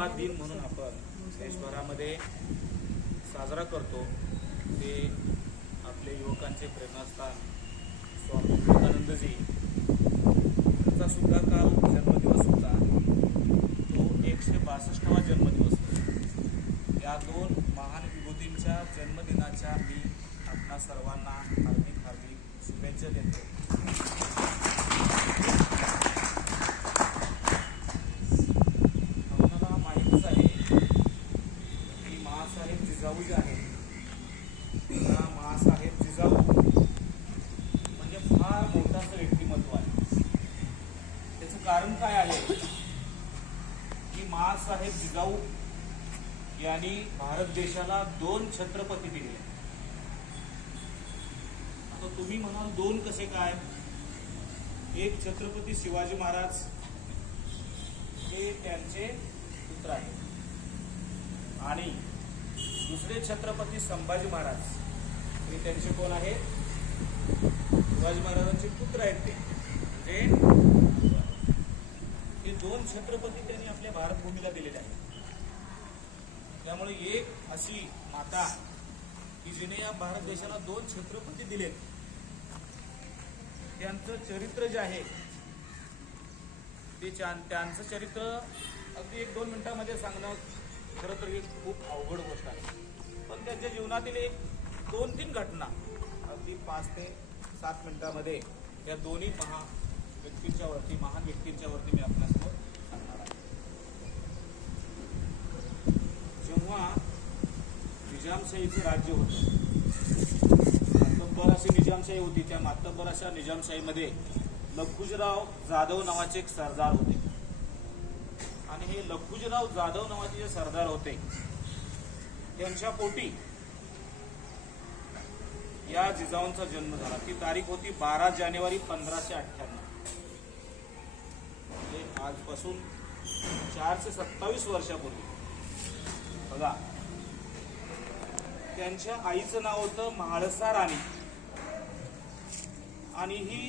युवा दिन म्हणून आपण देशभरामध्ये साजरा करतो ते आपले युवकांचे प्रेरणास्थान स्वामी विवेकानंदजी यांचा सुद्धा काल जन्मदिवस होता। तो 162वा जन्मदिवस होता। या दोन महान विभूतींच्या जन्मदिनाच्या मी आपणा सर्वांना हार्दिक हार्दिक शुभेच्छा देतो। आपल्याला माहितीच आहे की महासाहेब जिजाऊ जे आहेत, महासाहेब जिजाऊ म्हणजे फार मोठं असं व्यक्तिमत्व आहे। त्याचं कारण काय आहे की महासाहेब जिजाऊ यांनी भारत देशाला 2 छत्रपती दिले। आता तुम्ही म्हणाल 2 कसे काय? एक छत्रपती शिवाजी महाराज हे त्यांचे पुत्र आहेत आणि दुसरे छत्रपती संभाजी महाराज हे त्यांचे कोण आहे? शिवाजी महाराजांचे पुत्र आहेत ते म्हणजे हे 2 छत्रपती त्यांनी आपल्या भारतभूमीला दिलेले आहेत। त्यामुळे एक अशी माता की जिने या भारत देशाला 2 छत्रपती दिलेत, त्यांचं चरित्र जे आहे ते त्यांचं चरित्र अगदी 1-2 मिनिटांमध्ये सांगणं खरं तर एक खूप अवघड गोष्ट आहे। पण त्यांच्या जीवनातील एक 2-3 घटना अगदी 5 ते 7 मिनिटांमध्ये या दोन्ही महान व्यक्तींच्या वरती मी आपल्यासमोर सांगणार आहे। जेव्हा निजामशाहीचे राज्य होते, मातब्बर अशी निजामशाही होती, त्या मातब्बर अशा निजामशाहीमध्ये लखुजीराव जाधव नावाचे एक सरदार होते आणि हे लखुजीराव जाधव नावाचे जे सरदार होते त्यांच्या पोटी या जिजाऊंचा जन्म झाला। ती तारीख होती 12 जानेवारी 1598। म्हणजे आजपासून 427 वर्षापूर्वी। बघा, त्यांच्या आईचं नाव होतं म्हाळसा राणी आणि ही